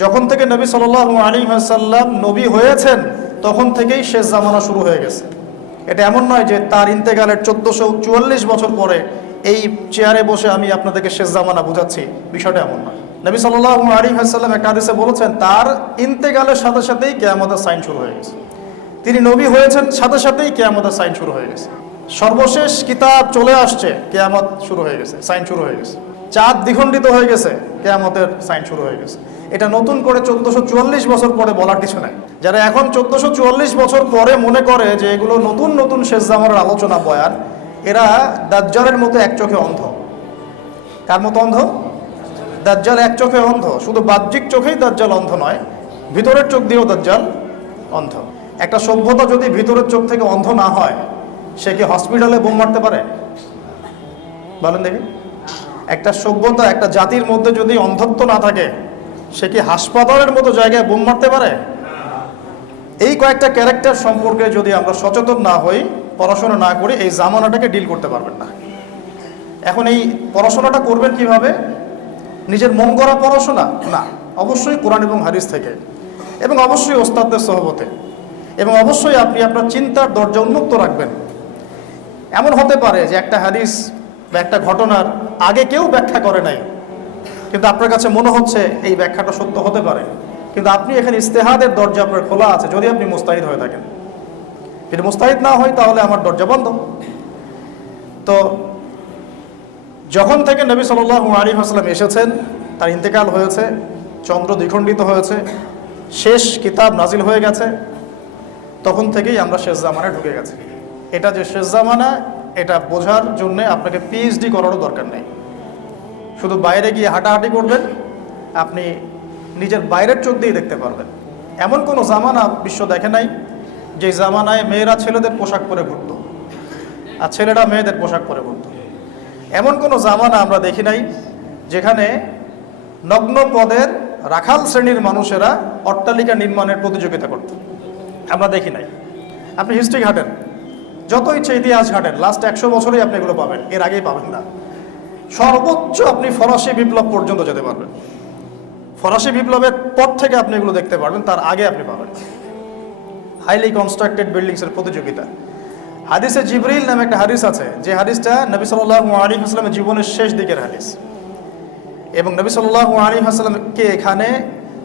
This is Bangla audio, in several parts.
যখন থেকে নবী সাল আলী সাল্লাম নবী হয়েছেন, তখন থেকেই শেষ জামানা শুরু হয়ে গেছে। এটা এমন নয় যে তার ইন্তেকালের চোদ্দশো চুয়াল্লিশ বছর পরে এই চেয়ারে বসে আমি আপনাদেরকে শেষ জামানা বুঝাচ্ছি। বিষয়টা এমন নয়। নবী সাল আলী সাল্লাম একটা হাদিসে বলেছেন, তার ইন্তেকালের সাথে সাথেই কেয়ামতের সাইন শুরু হয়ে গেছে। তিনি নবী হয়েছেন, সাথে সাথেই কেয়ামতের সাইন শুরু হয়ে গেছে। সর্বশেষ কিতাব চলে আসছে, কেয়ামত শুরু হয়ে গেছে, সাইন শুরু হয়ে গেছে। চাঁদ দ্বিখণ্ডিত হয়ে গেছে, কেয়ামতের সাইন শুরু হয়ে গেছে। এটা নতুন করে চোদ্দশো চুয়াল্লিশ বছর পরে বলার কিছু নাই। যারা এখন চোদ্দশো চুয়াল্লিশ বছর পরে মনে করে যে এগুলো নতুন নতুন শেষ জামানের আলোচনা বয়ান, এরা দাজ্জালের মতো এক চোখে অন্ধ। কার মতো অন্ধ? দাজ্জাল এক চোখে অন্ধ। শুধু বাহ্যিক চোখেই দাজ্জাল অন্ধ নয়, ভিতরের চোখ দিয়েও দাজ্জাল অন্ধ। একটা সভ্যতা যদি ভিতরের চোখ থেকে অন্ধ না হয়, সে কি হসপিটালে বোম মারতে পারে? বলেন দেখি। একটা সভ্যতা, একটা জাতির মধ্যে যদি অন্ধত্ব না থাকে সে কি হাসপাতালের মতো জায়গায় বোম মারতে পারে? এই কয়েকটা ক্যারেক্টার সম্পর্কে যদি আমরা সচেতন না হই, পড়াশোনা না করি, এই জামানাটাকে ডিল করতে পারবেন না। এখন এই পড়াশোনাটা করবেন কীভাবে? নিজের মন করা পড়াশোনা? না, অবশ্যই কোরআন এবং হাদিস থেকে। এবং অবশ্যই ওস্তাদদের সহবতে। এবং অবশ্যই আপনি আপনার চিন্তার দরজা উন্মুক্ত রাখবেন। এমন হতে পারে যে একটা হাদিস বা একটা ঘটনার আগে কেউ ব্যাখ্যা করে নাই। কিন্তু আপনার কাছে মনে হচ্ছে এই ব্যাখ্যাটা সত্য হতে পারে। কিন্তু আপনি এখানে ইস্তেহাদের দরজা আপনার খোলা আছে, যদি আপনি মুস্তাহিদ হয়ে থাকেন। যদি মুস্তাহিদ না হয়, তাহলে আমার দরজা বন্ধ। তো যখন থেকে নবী সাল আলী হাসলাম এসেছেন, তার ইন্তেকাল হয়েছে, চন্দ্র দ্বিখণ্ডিত হয়েছে, শেষ কিতাব নাজিল হয়ে গেছে, তখন থেকেই আমরা শেষ জামানায় ঢুকে গেছি। এটা যে শেষ জামানা, এটা বোঝার জন্য আপনাকে পিএইচডি করারও দরকার নেই। শুধু বাইরে গিয়ে হাঁটাহাঁটি করবেন, আপনি নিজের বাইরের চোখ দিয়ে দেখতে পারবেন। এমন কোনো জামানা বিশ্ব দেখে নাই, যে জামানায় মেয়েরা ছেলেদের পোশাক পরে ঘুরত, আর ছেলেরা মেয়েদের পোশাক পরে ঘুরত। এমন কোনো জামানা আমরা দেখি নাই, যেখানে নগ্ন পদের রাখাল শ্রেণির মানুষেরা অট্টালিকা নির্মাণের প্রতিযোগিতা করত। আমরা দেখি নাই। আপনি হিস্ট্রি ঘাটেন যত ইচ্ছে ইতিহাস ঘাটেন লাস্ট একশো বছরেই আপনি এগুলো পাবেন, এর আগেই পাবেন না। সর্বোচ্চ আপনি ফরাসি বিপ্লব পর্যন্ত যেতে পারবেন। ফরাসি বিপ্লবের পর থেকে আপনি এগুলো দেখতে পারবেন, তার আগে আপনি পাবেন। হাইলি কনস্ট্রাক্টেড বিল্ডিংসের প্রতিযোগিতা। হাদিসে জিবরিল নামে একটা হাদিস আছে, যে হাদিসটা নবী সাল্লাহ আলী হাসলামের জীবনের শেষ দিকের হাদিস। এবং নবী সাল্লাহ আলী হাসলামকে এখানে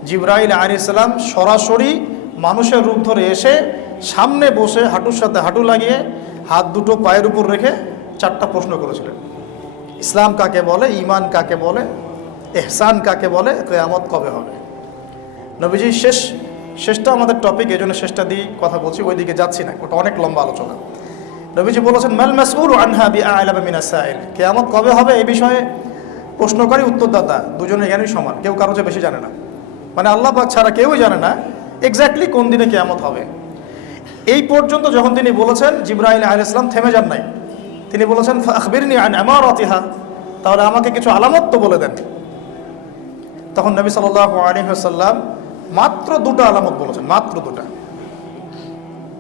জিব্রাইল আলী ইসলাম সরাসরি মানুষের রূপ ধরে এসে সামনে বসে হাঁটুর সাথে হাঁটু লাগিয়ে হাত দুটো পায়ের উপর রেখে চারটা প্রশ্ন করেছিলেন। ইসলাম কাকে বলে ইমান কাকে বলে, এহসান কাকে বলে, কেয়ামত কবে হবে? নবীজি শেষ, শেষটা আমাদের টপিক এই জন্য শেষটা দিয়ে কথা বলছি, ওইদিকে যাচ্ছি না, ওটা অনেক লম্বা আলোচনা। নবীজি বলেছেন, মাল মাসউল আনহা বি আ'লামা মিনাস সাইল। কিয়ামত কবে হবে এই বিষয়ে প্রশ্নকারী উত্তরদাতা দুজনে জ্ঞানই সমান, কেউ কারও চেয়ে বেশি জানে না। মানে আল্লাহ পাক ছাড়া কেউই জানে না এক্স্যাক্টলি কোন দিনে কেয়ামত হবে। এই পর্যন্ত যখন তিনি বলেছেন জিব্রাহিল আল ইসলাম থেমে যান নাই। তিনি বলেছেন আখবিরনি আন আমার অতিহা তাহলে আমাকে কিছু আলামত তো বলে দেন। তখন নবী সাল্লাহ আলী সাল্লাম মাত্র দুটো আলামত বলেছেন, মাত্র দুটা।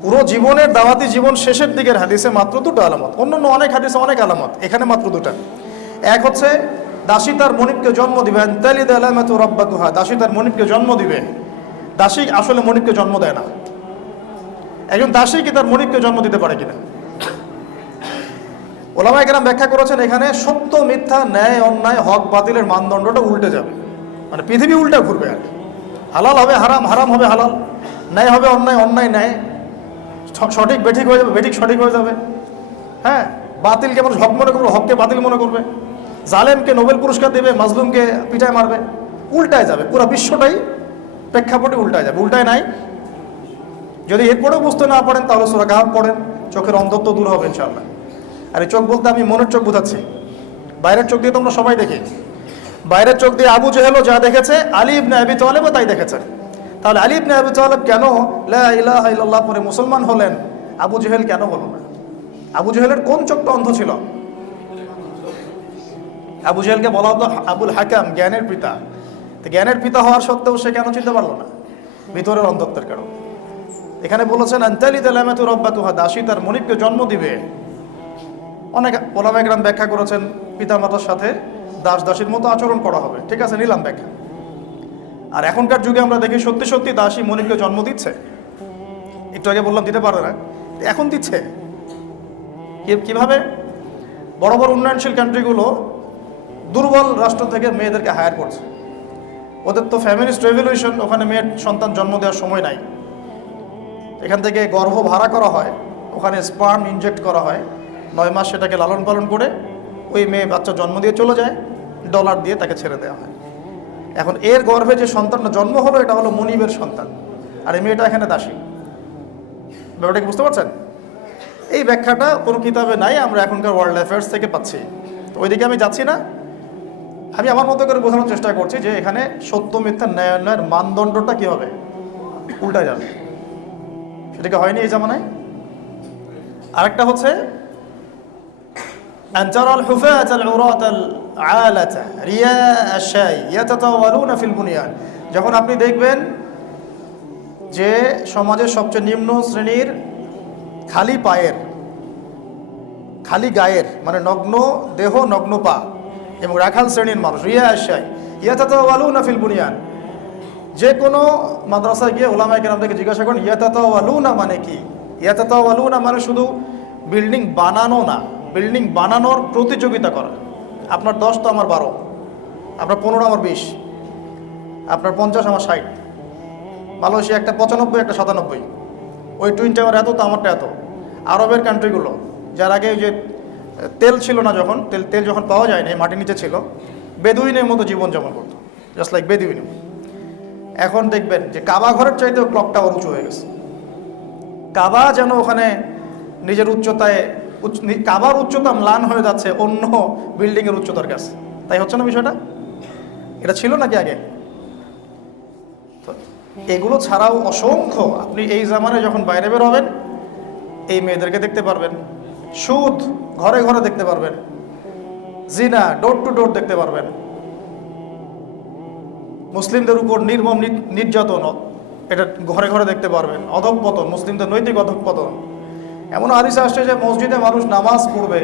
পুরো জীবনের দাওয়াতি জীবন শেষের দিকের হাদিসে মাত্র দুটো আলামত। অন্য অন্য অনেক হাদিসে অনেক আলামত, এখানে মাত্র দুটা। এক হচ্ছে, দাসী তার মনিবকে জন্ম দিবে তালিদ আলামাতু রব্বাতুহা দাসী তার মনিবকে জন্ম দিবে। দাসী আসলে মনিবকে জন্ম দেয় না। একজন দাসী কি তার মনিবকে জন্ম দিতে পারে কিনা? ওলামা একরাম ব্যাখ্যা করেছেন এখানে সত্য, মিথ্যা, ন্যায়, অন্যায়, হক, বাতিলের মানদণ্ডটা উল্টে যাবে। মানে পৃথিবী উল্টে ঘুরবে আর কি। হালাল হবে হারাম হারাম হবে হালাল, ন্যায় হবে অন্যায় অন্যায় ন্যায়। সঠিক, বেঠিক হয়ে যাবে, বেঠিক, সঠিক হয়ে যাবে। হ্যাঁ? বাতিলকে মানুষ হক মনে করবে, হককে বাতিল মনে করবে। জালেমকে নোবেল পুরস্কার দেবে, মাজলুমকে পিঠায় মারবে। উল্টায় যাবে, পুরো বিশ্বটাই প্রেক্ষাপটে উল্টায় যাবে। উল্টায় নাই। যদি এরপরেও বুঝতে না পারেন, তাহলে সুরা কাহাব পড়েন, চোখের অন্ধত্ব দূর হবে ইনশাল্লাহ আর এই চোখ বলতে আমি মনের চোখ বোঝাচ্ছি। বাইরের চোখ দিয়ে তোমরা সবাই দেখি। বাইরের চোখ দিয়ে আবু জেহেলও যা দেখেছে, আলী ইবনে আবি তালেবও তাই দেখেছে। তাহলে আলী ইবনে আবি তালেব কেন লা ইলাহা ইল্লাল্লাহ পরে মুসলমান হলেন? আবু জেহেল কেন হলো না? আবু জেহেলের কোন চোখটা অন্ধ ছিল? আবু জেহেলকে বলা হতো আবুল হাকাম, জ্ঞানের পিতা। তো জ্ঞানের পিতা হওয়ার সত্ত্বেও সে কেন চিনতে পারল না? ভিতরের অন্ধত্বের কারণ। এখানে বলেছেন আন্তালি তালামাতু রব্বা তুহা দাসী তার মনিবকে জন্ম দিবে। অনেক ওলামাইকরাম ব্যাখ্যা করেছেন পিতামাতার সাথে, দাস দাসীর মতো আচরণ করা হবে। ঠিক আছে, নিলাম ব্যাখ্যা। আর এখনকার যুগে আমরা দেখি সত্যি সত্যি দাসী মনিককে জন্ম দিচ্ছে। একটু আগে বললাম, দিতে পারে না। এখন দিচ্ছে। কীভাবে? বড় বড় উন্নয়নশীল কান্ট্রিগুলো দুর্বল রাষ্ট্র থেকে মেয়েদেরকে হায়ার করছে। ওদের তো ফ্যামিলিস্ট রেভলিউশন ওখানে মেয়ের সন্তান জন্ম দেওয়ার সময় নাই। এখান থেকে গর্ভ ভাড়া করা হয়, ওখানে স্পার্ম ইনজেক্ট করা হয়। নয় মাস সেটাকে লালন পালন করে ওই মেয়ে বাচ্চা জন্ম দিয়ে চলে যায় ডলার দিয়ে তাকে ছেড়ে দেওয়া হয়। এখন এর গর্ভে যে সন্তানটা জন্ম হলো, এটা হলো মনিবের সন্তান। আর এই মেয়েটা এখানে দাসী। ব্যাপারটা কি বুঝতে পারছেন? এই ব্যাখ্যাটা কোনো কিতাবে নাই, আমরা এখনকার ওয়ার্ল্ড অ্যাফেয়ার্স থেকে পাচ্ছি। তো ওইদিকে আমি যাচ্ছি না। আমি আমার মতো করে বোঝানোর চেষ্টা করছি যে এখানে সত্য, মিথ্যা ন্যায়ান্বয়ের মানদণ্ডটা কি হবে? উল্টা যাবে। সেটাকে হয়নি এই জামানায়? আরেকটা হচ্ছে أن ترى الحفاة العراة العالة رياء الشاي يتطاولون في البنيان যখন আপনি দেখবেন যে সমাজের সবচেয়ে নিম্ন শ্রেণীর খালি পায়ের খালি গায়ের মানে নগ্ন দেহ নগ্ন পা এবং রাখাল শ্রেণীর মানুষ রিয়া আশাই ইয়াতাত ওয়ালুনা ফিল বুনিয়ান যে কোনো মাদ্রাসায় গিয়ে ওলামায় কেরাম থেকে জিজ্ঞাসা করেন ইয়াতাত ওয়ালুনা মানে কি ইয়াতাত ওয়ালুনা মানে শুধু বিল্ডিং বানানো না বিল্ডিং বানানোর প্রতিযোগিতা করা। আপনার দশ তো আমার বারো, আপনার পনেরো আমার বিশ, আপনার পঞ্চাশ আমার ষাট, মালয়েশিয়া একটা পঁচানব্বই, একটা সাতানব্বই। ওই টুইন টাওয়ার এত, তো আমারটা এত। আরবের কান্ট্রিগুলো যার আগে যে, তেল ছিল না যখন, তেল তেল যখন পাওয়া যায় যায়নি মাটির নিচে ছিল, বেদুইনের মতো জীবনযাপন করতো জাস্ট লাইক বেদুইন এখন দেখবেন যে কাবা ঘরের চাইতেও ক্লক টাওয়ার উঁচু হয়ে গেছে। কাবা যেন ওখানে নিজের উচ্চতায় উচ্চ- নি- কাবার উচ্চতা ম্লান হয়ে যাচ্ছে অন্য বিল্ডিংয়ের উচ্চতার কাছে। তাই হচ্ছে না বিষয়টা? এটা ছিল নাকি আগে? এগুলো ছাড়াও অসংখ্য। আপনি এই জামানায় যখন বাইরে বের হবেন, এই মেয়েদেরকে দেখতে পারবেন। সুদ ঘরে ঘরে দেখতে পারবেন। জিনা ডোর টু ডোর দেখতে পারবেন। মুসলিমদের উপর নির্মম নির- নির্যাতন, এটা ঘরে ঘরে দেখতে পারবেন। অধঃপতন, মুসলিমদের নৈতিক অধঃপতন। এমন হাদিস আসছে যে মসজিদে মানুষ নামাজ পড়বে,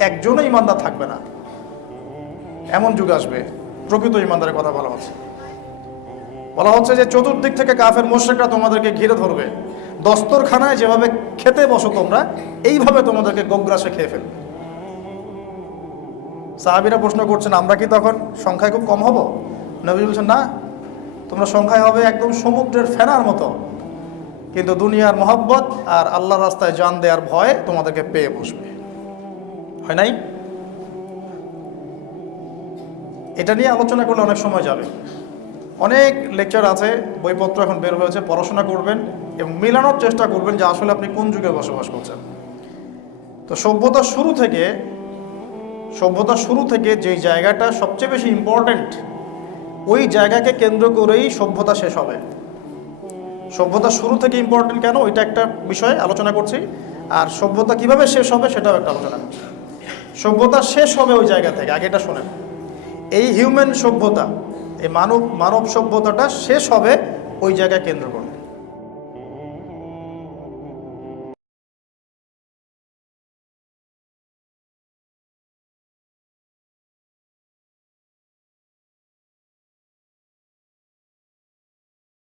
একজনও ইমানদার থাকবে না। এমন যুগ আসবে, প্রকৃত ইমানদারের কথা বলা হচ্ছে। বলা হচ্ছে যে চতুর্দিক থেকে কাফের মোশেকরা তোমাদেরকে ঘিরে ধরবে। দস্তরখানায় যেভাবে খেতে বসো তোমরা, এইভাবে তোমাদেরকে গোগ্রাসে খেয়ে ফেলবে। সাহাবিরা প্রশ্ন করছেন, আমরা কি তখন সংখ্যায় খুব কম হব? নবী বলছেন, না, তোমরা সংখ্যায় হবে একদম সমুদ্রের ফেনার মতো। কিন্তু দুনিয়ার মহব্বত আর আল্লাহ রাস্তায় জান দেওয়ার ভয় তোমাদেরকে পেয়ে বসবে। হয় নাই? এটা নিয়ে আলোচনা করলে অনেক সময় যাবে। অনেক লেকচার আছে, বইপত্র এখন বের হয়েছে, পড়াশোনা করবেন এবং মেলানোর চেষ্টা করবেন যে আসলে আপনি কোন যুগে বসবাস করছেন। তো সভ্যতার শুরু থেকে সভ্যতার শুরু থেকে যেই জায়গাটা সবচেয়ে বেশি ইম্পর্ট্যান্ট ওই জায়গাকে কেন্দ্র করেই সভ্যতা শেষ হবে। সভ্যতা শুরু থেকে ইম্পর্টেন্ট কেন? ওইটা একটা বিষয়ে আলোচনা করছি। আর সভ্যতা কীভাবে শেষ হবে সেটাও একটা আলোচনা করছি। সভ্যতা শেষ হবে ওই জায়গা থেকে আগে এটা শোনেন। এই হিউম্যান সভ্যতা, এই মানব মানব সভ্যতাটা শেষ হবে ওই জায়গায় কেন্দ্র করে।